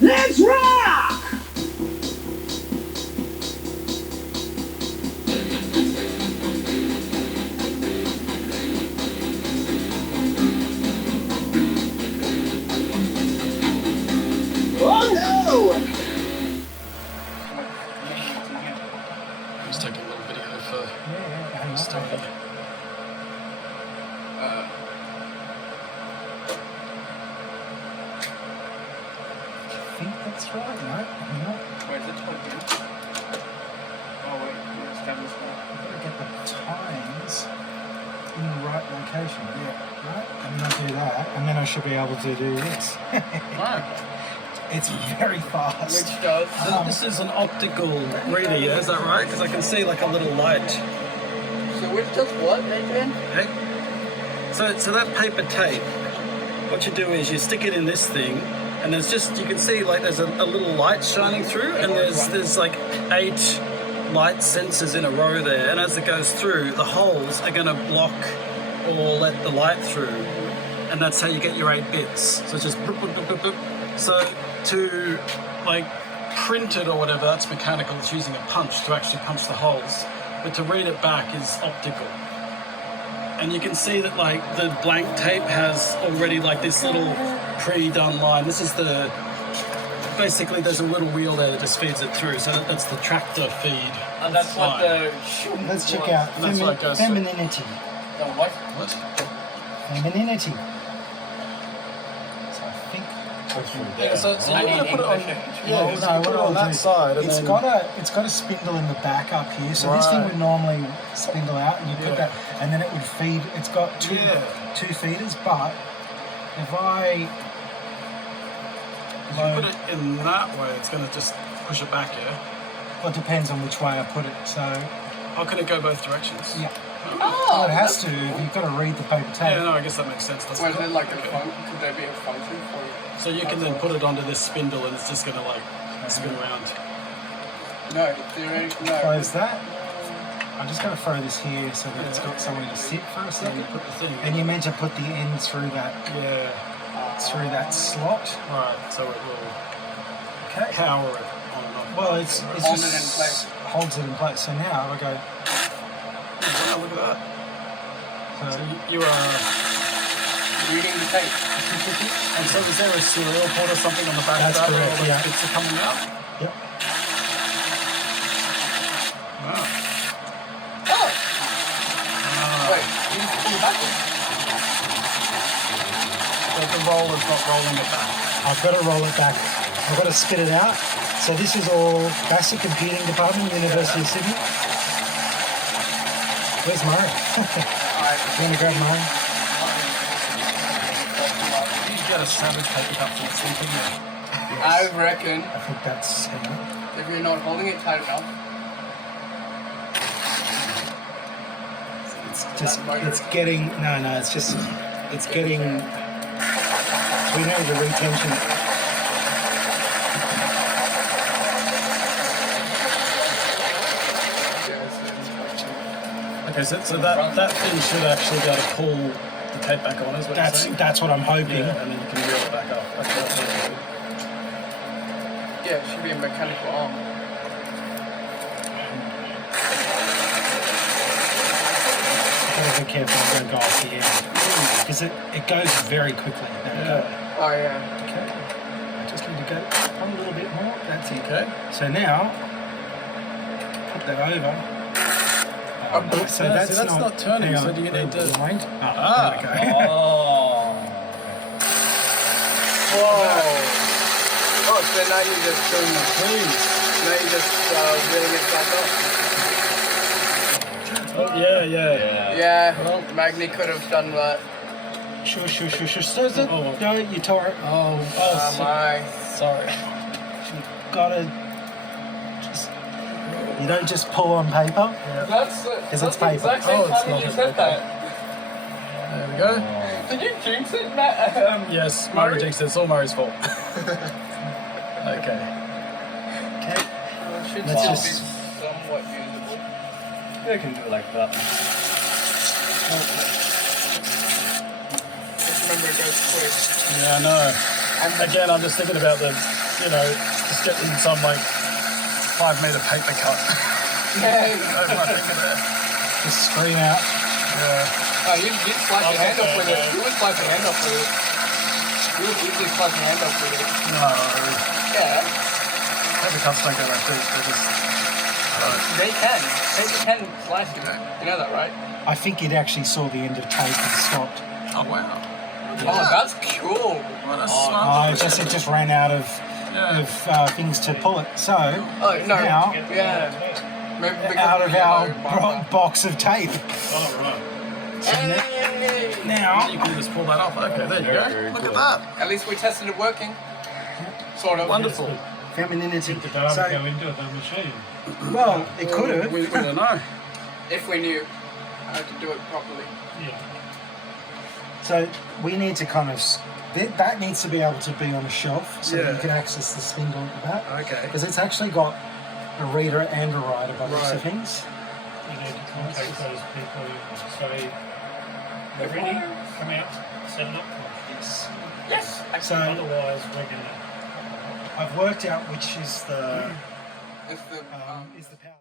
Let's rock! Oh no! Let's take a little video for starting. I think that's right, no? I'm not. Where's it plugged in? Oh wait, you established that. I've got to get the times in the right location. Yeah, right? And then I do that, and then I should be able to do this. Right. It's very fast. Which does. So this is an optical reader, yeah? Is that right? Because I can see like a little light. So which does what, Nathan? Okay. So that paper tape, what you do is you stick it in this thing, and there's just, you can see like there's a little light shining through, and there's like 8 light sensors in a row there, and as it goes through, the holes are going to block or let the light through, and that's how you get your 8 bits. So it's just boop, boop, boop, boop, boop. So to like print it or whatever, that's mechanical. It's using a punch to actually punch the holes, but to read it back is optical. And you can see that like the blank tape has already like this little pre-done line. This is the, basically there's a little wheel there that just feeds it through. So that's the tractor feed. And that's what line. the... Let's check out And that's what it goes femininity. The what? What? Femininity. So I think. Yeah, so I you're need gonna put it on, English. yeah, so you put it on that side, and It's then got a spindle in the back up here, so this thing Right. would normally spindle out, and you put Yeah. that, and then it would feed. It's got two feeders, but if I if you put it in that way, it's gonna just push it back, yeah? well, it depends on which way I put it. So How can it go both directions? yeah, Oh! it has to. You've got to read the paper tape. Yeah, no, I guess that makes sense. That's Well, is cool. it like a Okay. could there be a function for it? So you can then put it onto this spindle, and it's just gonna like spin around. No, theoretically, no. Close that. I'm just going to throw this here so that it's got somewhere to sit for a So you second. put the thing. And you're meant to put the end through that slot. Right. So it will Okay. power it on and off. Well, it's Hold just it in place. holds it in place. So now I go. Wow, look at that. So So you are. Reading the tape. And so is there a serial port or something on the back That's of that where correct, all the yeah. bits are coming out? yep. Wow. Oh! Wait, you need to pull it backwards. So the roller's not rolling it back. I've got to roll it back. I've got to spit it out. So this is all Basic Computing Department, University of Sydney. Where's Murray? You want to grab Murray? You get a savage paper cup for sleeping there. I reckon I think that's if you're not holding it tight enough, it's getting it's getting so we know the retention. Okay, so that thing should actually be able to pull the tape back on, is what you're saying? That's what I'm hoping. Yeah, and then you can reel it back up. That's really good. yeah, it should be a mechanical arm. Gotta be careful I don't go off the end. Because it goes very quickly. There we go. Oh yeah. Okay. I just need to go on a little bit more. That's it. Okay. So now, put that over. Oh, So Yeah, that's, see, that's not turning, hang so on, do you need to- blind? Ah. There we go. Oh. Whoa! Oh, so now you just turn the Please. now you just reeling it back up. Oh, yeah. Yeah, Well- Magni could have done that. Sure. So that, Oh. no, you tore it. Oh, My. sorry. Gotta just, you don't just pull on paper. That's it's that's the paper. exact same Oh, it's time not you it, said okay. that. There we go. Did you jinx it, Matt? Yes, Murray jinxed it. It's all Murray's fault. Okay. Okay. Should Let's still just- be somewhat usable. You can do it like that. Just remember it goes quick. Yeah, I know. Again, I'm just thinking about the you know, just getting some like 5 meter paper cut Yeah. over my finger there. Just scream out. Yeah. Oh, you'd slice your hand off with it. You would slice your hand off with it. You would easily slice your hand off with it. No. Yeah. Paper cuts don't go that deep. They're just. They can. Paper can slice you. You know that, right? I think it actually saw the end of tape and stopped. Oh wow. Oh, that's cool. What a Oh, smart. it just ran out of things to pull it. So Oh, no. now, Yeah. Maybe because out of our yellow box of tape. Oh, right. So Hey! now, You can just pull that off. Okay, there you Very go. Look good. at that. At least we tested it working. Sort of. Wonderful. femininity. Did the data So, go into the machine? well, it could have. We don't know. If we knew how to do it properly. Yeah. So we need to kind of that needs to be able to be on a shelf so that Yeah. you can access the spindle at the back. Okay. Because it's actually got a reader and a writer by the looks of Right. things. You need to contact those people and say, they're ready, come out, set it up for us. Yes. So Otherwise, we're going to... I've worked out which is the If the is the power.